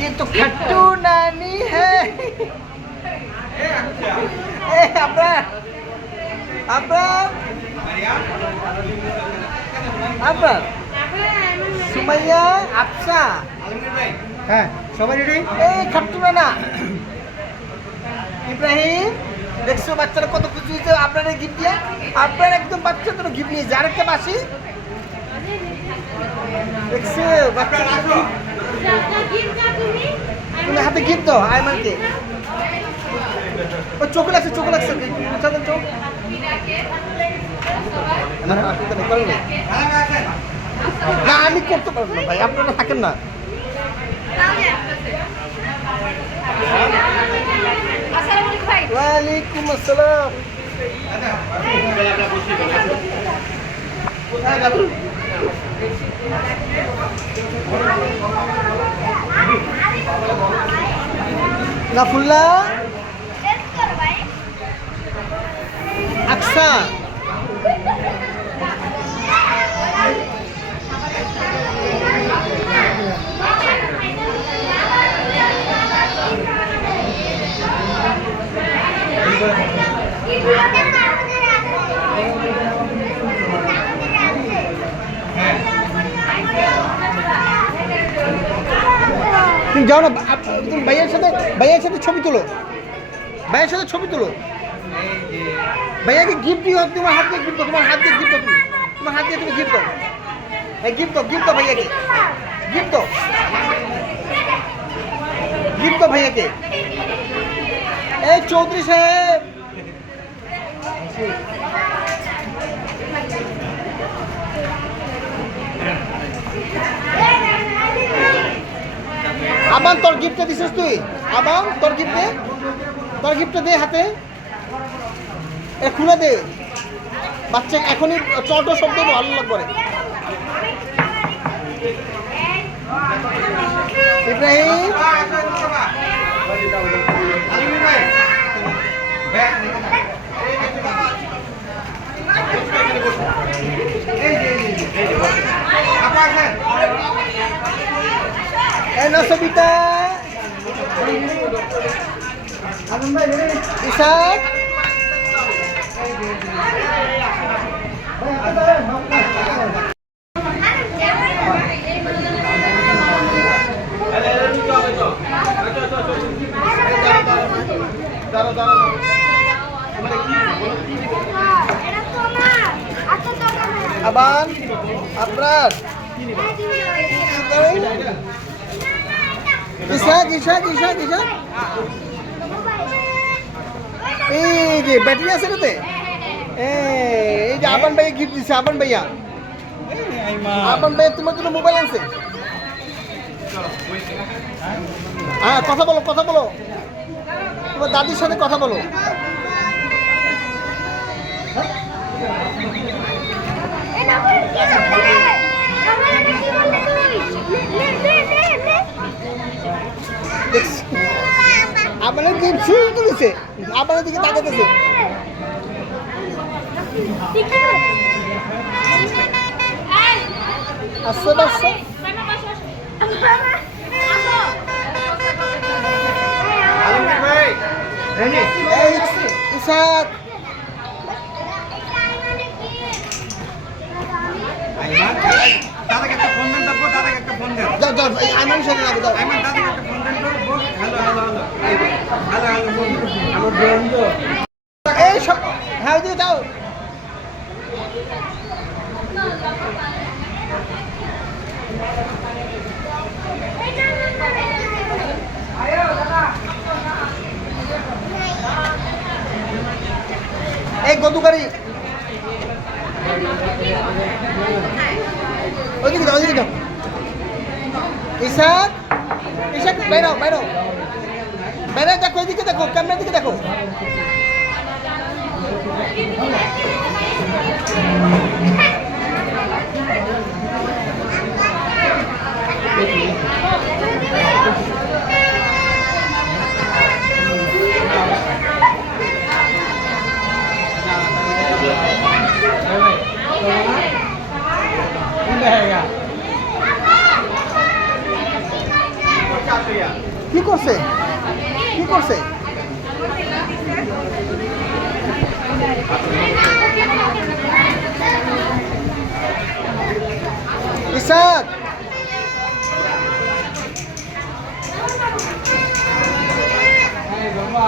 ये तो खट्टू नानी है। আপনার আপনার সুমাইয়া আফসা হ্যাঁ সবাই রেডি। এই খাট্টু না ইব্রাহিম দেখছো বাচ্চারা কত খুশি হয়েছে আপনারা গিফট দিয়ে। আপনার একদম বাচ্চা তো গিফট নিয়ে যার একটা বাসি দেখছো বাচ্চারা তুমি হাতে গিফট দাও আইমানকে। ও চোখ লাগছে চোখ লাগছে চলেন চোখ না আমি করতে পারবো না ভাই আপনারা থাকেন না। ওয়ালাইকুম আসসালাম। নাফুল্লাহ আকসা তুমি যাও না তুমি ভাইয়ের সাথে ছবি তোলো ভাইয়ের সাথে ছবি তোলো। ভাইয়াকে গিফট দিও তোমার হাত দিয়ে গিফট দাও তোমার হাত দিয়ে গিফট দাও তুমি তোমার হাত দিয়ে তুমি গিফট দাও গিফট দাও ভাইয়াকে গিফট দাও ভাইয়াকে। এই চৌধুরী সাহেব আবার তোর গিফটটা দিছিস তুই আবার তোর গিফটটা দে হাতে খুলে দে বাচ্চা এখনই চট শব্দ ভালো লাগবে। ইব্রাহিম সবিতা ইশাক আবার আপনার ইশাক এই যে ব্যাটারি আছে এটাতে এই যে আবান ভাইয়া গিফট দিচ্ছে আবান ভাইয়া তোমার জন্য মোবাইল আছে। হ্যাঁ কথা বলো তোমার দাদির সাথে কথা বলো। আপনার গিফট শুরু করেছে আপনার দিকে তাকাতেছে। আসছে বাচ্চা ইশাক দাদাকে একটা ফোন দেন তারপর দাদাকে একটা ফোন দেন যাও আইমান সাথে লাগে দাও আইমান দাদাকে একটা ফোন দেন তো হ্যালো আমার বন্ধু এই সব হ্যাঁ ওইদিকে যাও। এই গদুকারি ওইদিকে যাও ইশাক বাইরো দেখো ওইদিকে দেখো ক্যামেরার দিকে দেখো। क्या করছে? কি করছে? ইসাক বাবা